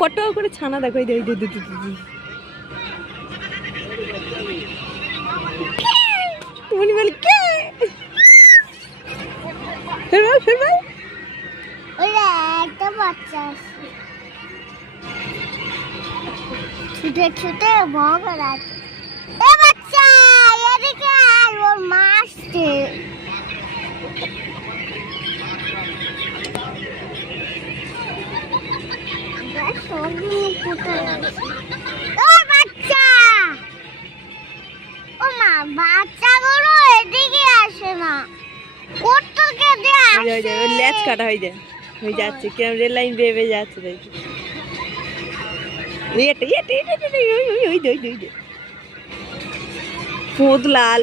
কত করে ছানা দেখো তুমি বলি কে একটা বাচ্চা ছুটে ছুটে ভগর আছে এ বাচ্চা এদিকে আর ওর মা আসছে বাচ্চাগুলো এদিকে আসে না কোত্থেকে লেজ কাটা হয়ে যায় হয়ে যাচ্ছে কিরম রেল লাইন বেয়ে যাচ্ছে দেখি পোদ লাল